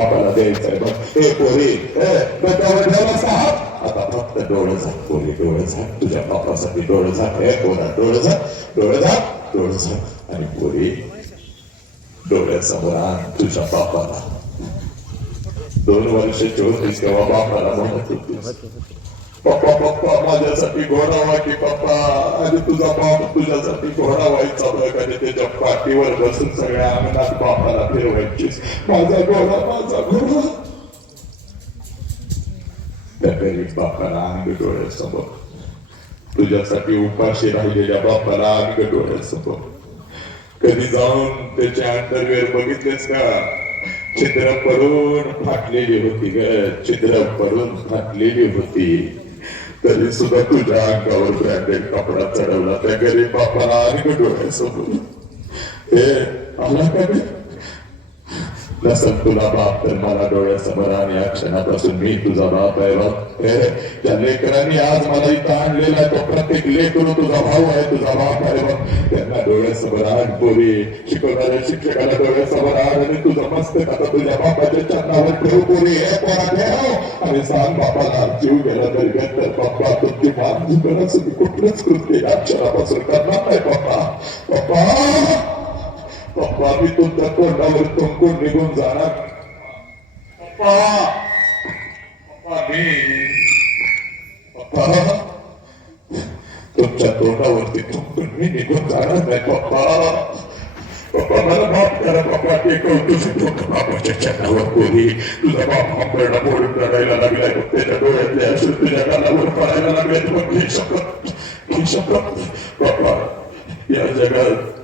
बापाला द्यायचंय बघ हे पोरी ए, आता फक्त डोळे झाक पोरी डोळे झाक तुझ्या बापासाठी डोळे झाक हे पोरा डोळे झाक डोळे झाक डोळे झाक आणि पोरी डोळ्यासमोर आण तुझ्या बापाला दोन वर्ष चोवीस तेव्हा बापाला म्हणत पप्पा पप्पा माझ्यासाठी घोडा व्हा की पप्पा आणि तुझा बाप तुझ्यासाठी घोडा व्हायचा बघ आणि त्याच्या पाठीवर बसून सगळ्या अंगणात बापाला फिरवायचीस माझा घोडा माझा घोडा त्या गरीब बापाला अंग डोळ्यासमोर तुझ्यासाठी उपाशी राहिलेल्या बापाला अंग डोळ्यासमोर कधी जाऊन त्याचे अंडरवेअर बघितलेस का छिद्र पडून फाटलेली होती ग छिद्र पडून फाटलेली होती तरी सुद्धा तुझ्या अंगावर ब्रँडेड कपडा चढवला त्या गरीब बापाला आणि डोळ्यासमोर हे आला का बे? नसल तुला बाप तर मला डोळ्यासमोर आणि या क्षणापासून मी तुझा बाप आहे बाप त्या लेकरांनी आज मला इथं आणलेला आहे तो प्रत्येक लेकरू तुझा भाऊ आहे तुझा बाप आहे बघ त्यांना डोळ्यासमोर आण पोरी शिकवणाऱ्या शिक्षकाला डोळ्यासमोर आण आणि तुझं मस्तक आता तुझ्या बापाच्या चरणावर ठेव पोरी हे पोरा ठेव आणि सांग बापाला जीव गेला तरी तर पप्पा तुमची मान जीवनाचं मी कुठलंच कृत्य या क्षणापासून करणार नाही पप्पा पप्पा पप्पा मी तुमच्या तोंडावर निघून जाणार. पप्पा पप्पा मी पप्पा तुमच्या तोंडावरती तुमकून मी निघून जाणार नाही पप्पा. पप्पा मला माफ करा पप्पा ते तुझं डोकं बापाच्या चरणावर तुझा बाप आपल्याला बोलून रडायला लागलाय. त्याच्या डोळ्यातले असून तुझ्या गालावर पडायला लागले मग ही शकत ही शकत पप्पा या जगात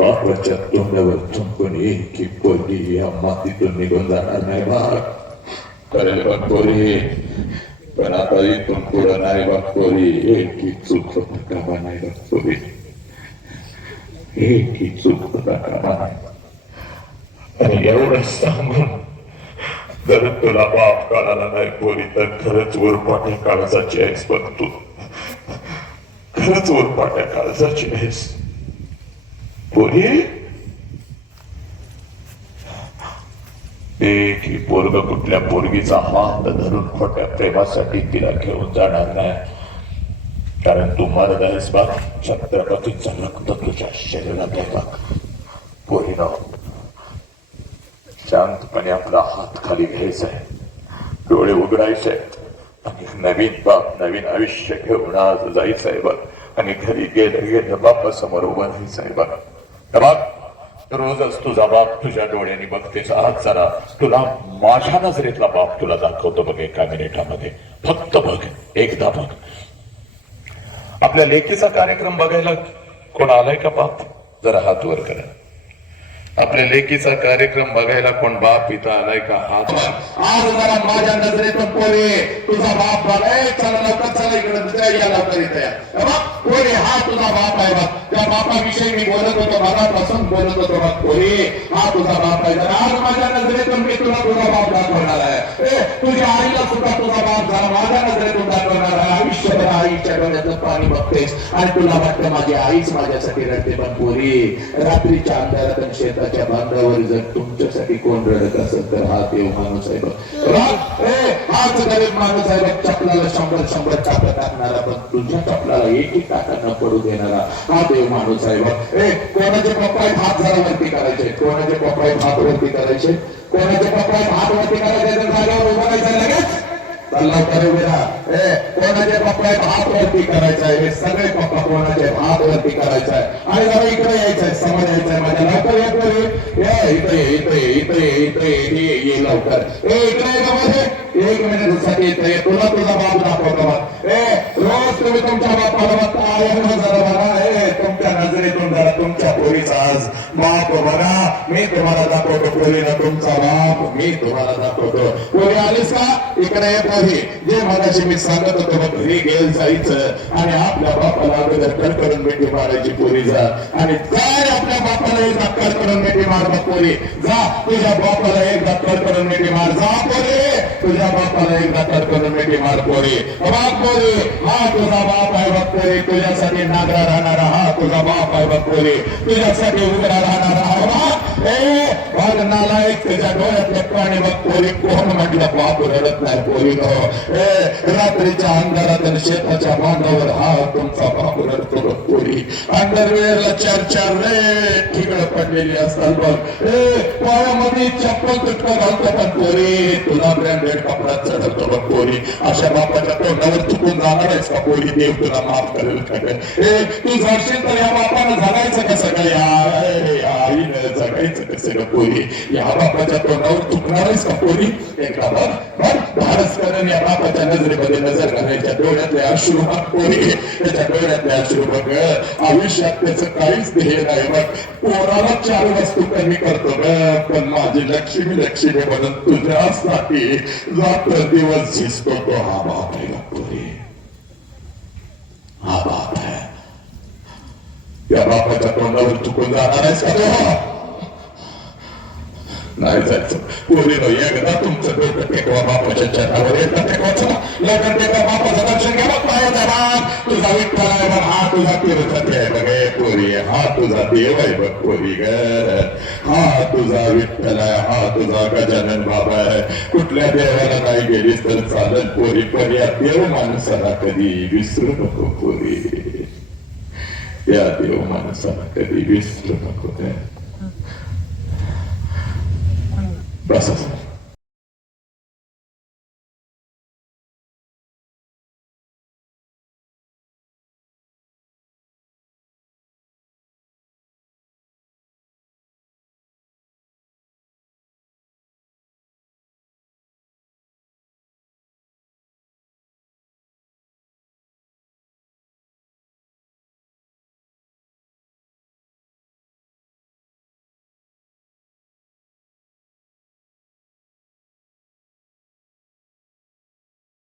बापाच्या तोंडावर थुंकून येईल की पोरी या मातीतून निघून जाणार नाही बाप करेल बघ कोरी पण आता इथून पुढं नाही बघ कोरी एक ही चूक होता कामा नाही बघ पोरी एक ही चूक होता कामा नाही आणि एवढं सांगून जर तुला बाप कळाला नाही कोरी तर खरंच उरपाट्या काळजाची आहेस बघ तू खरंच उरपाट्या काळजाची आहेस पोरी एक ही पोरग कुठल्या पोरगीचा हात धरून खोट्या प्रेमासाठी तिला घेऊन जाणार नाही. कारण तू मरद आहेस बघ छत्रपतीचं रक्त तुझ्या शरीरात आहे बघ पोरीनं शांतपणे आपला हात खाली घ्यायचा आहे. डोळे उघडायचे आहेत. आणि नवीन बाप नवीन आयुष्य घेऊन आज जायचं आहे बघ आणि घरी गेलं गेलं बापासमोर उभं राहायचं आहे बघ तर रोजच तुझा बाप तुझ्या डोळ्यांनी बघतेच आहात जरा तुला माझ्या नजरेतला बाप तुला दाखवतो बघ एका मिनिटामध्ये. फक्त बघ एकदा बघ. आपल्या लेखीचा कार्यक्रम बघायला कोण आलाय का बाप? जरा हात वर करा. आपल्या लेकीचा कार्यक्रम बघायला कोण बाप इथं आलाय का हात आज जरा माझ्या नजरेतून पोरे तुझा बाप बघाय चला लवकर चला इकडे. दुसऱ्या या लवकर इथे पोरे हा तुझा बाप आहे बा त्या बापाविषयी मी बोलत होतो मनापासून बोलत होतो बा पोरे हा तुझा बाप आहे. आज माझ्या नजरेतून मी तुला तुझा बाप दाखवणार आहे. तुझ्या आईला सुद्धा तुझा बाप झाला. माझ्या आयुष्यभर डोळ्यातलं पाणी बघतेस आणि तुला वाटतं माझी आईच माझ्यासाठी रडते पण पोरी. रात्रीच्या अंधारात आणि शेताच्या बांधावर जर तुमच्यासाठी कोण रडत असेल तर हा देव माणूस आहे बघ. हाच गरीब माणूस आहे बघ. चपलाला शंभर शंभर टाका टाकणारा पण तुझ्या चपलाला एक टाका न पडू देणारा हा देव माणूस आहे बघ. ए कोणाचे पप्पा हात जरा करायचे? कोणाचे पप्पा हात वरती करायचे? कोणाचे पप्पा हात वरती करायचे? तर झाल्यावर उभं राहायचं लगेच. चालला करू बेटा ए कोणाचे पप्पा आहेत हात वरती करायचा आहे हे सगळे पप्पा कोणाचे आहेत, हात वरती करायचा आहे आणि जरा इकडे यायचंय आहे समोर यायचं माझ्या म्हणजे लवकर येत नाही ये इथे ये इथे ये इथे ये इथे ये ये लवकर. ए इकडे ये माझे? एक मिनिटसाठी इथे तुला तुझा बाप दाखवतो ए बाप बघा मी तुम्हाला दाखवतो पोरीनं तुमचा बाप मी तुम्हाला दाखवतो. कोणी आलीस का? इकडे येत नाही जे मनाशी मी सांगत होतो मग घरी गेल जायचं. आणि आपल्या बापाला अगोदर कडकडून मिठी मारायची पोरी जा. आणि काय आपल्या बापाला एकदा कडकडून मिठी मार बघ पोरी. जा तुझ्या बापाला एकदा कडकडून मिठी मार. जा पोरी. तुझ्या बापाला एकदा कडकडून मिठी मार पोरी. बाप पोरी हा तुझा बाप आहे बघ पोरी. तुझ्यासाठी नागरा राहणारा हा तुझा बाप आहे बघ पोरी. तुझ्यासाठी उघडा राहणारा हा बाप ए नालायक तुझ्या डोळ्यातले पाणी बघ पोरी कोण म्हटलं बाप रडत नाही पोरी ए रात्रीच्या अंधारात आणि शेताच्या बांधावर हा तुमचा बाप रडतो बघ पोरी अंडरवेअरला चार चार रे ठिकड पडलेली असतात बघ ए पायामध्ये चप्पल तुटका घालतो पण पोरी तुला ब्रँडेड कपडा चढवतो बघ पोरी अशा बापाच्या तोंडावर चुकून जाणार आहेस का पोरी देव तुला माफ करेल का ए तू झाडशील तर या जगायचं पोरी या बापाच्या तोंडावर चुकणार आहेस का पोरी एकदा बघ बघ धाडस या बापाच्या नजरेमध्ये नजर घालायच्या डोळ्यातले अश्रू पोरी. त्याच्या डोळ्यातले अश्रू आयुष्यात त्याचं काहीच ध्येय नाही बघ पोराला चार वस्तू कमी करतो ग. पण माझी लक्ष्मी लक्ष्मी म्हणून तुझ्यासाठी रात्र दिवस झिजतो तो हा बाप आहे बघ पोरी. हा बाप आहे. या बापाच्या तोंडावर चुकून जाणार आहे का नाही जायचं. एकदा तुमचं डोकं टेकवा बापाच्या चरणावर एकदा टेकवायचं लगन बापाचं दर्शन घ्या तुझा विठ्ठल आहे बघ. हा तुझा तिरुपती आहे बघ. पोरी हा तुझा देव आहे बघ पोरी ग. हा तुझा विठ्ठल आहे. हा तुझा गजानन बाबा आहे. कुठल्या देवाला नाही गेलीस तर चालत पोरी. पण या देव माणसाला कधी विसरू नको पोरी. या देव माणसाला कधी विसरू नको काय बस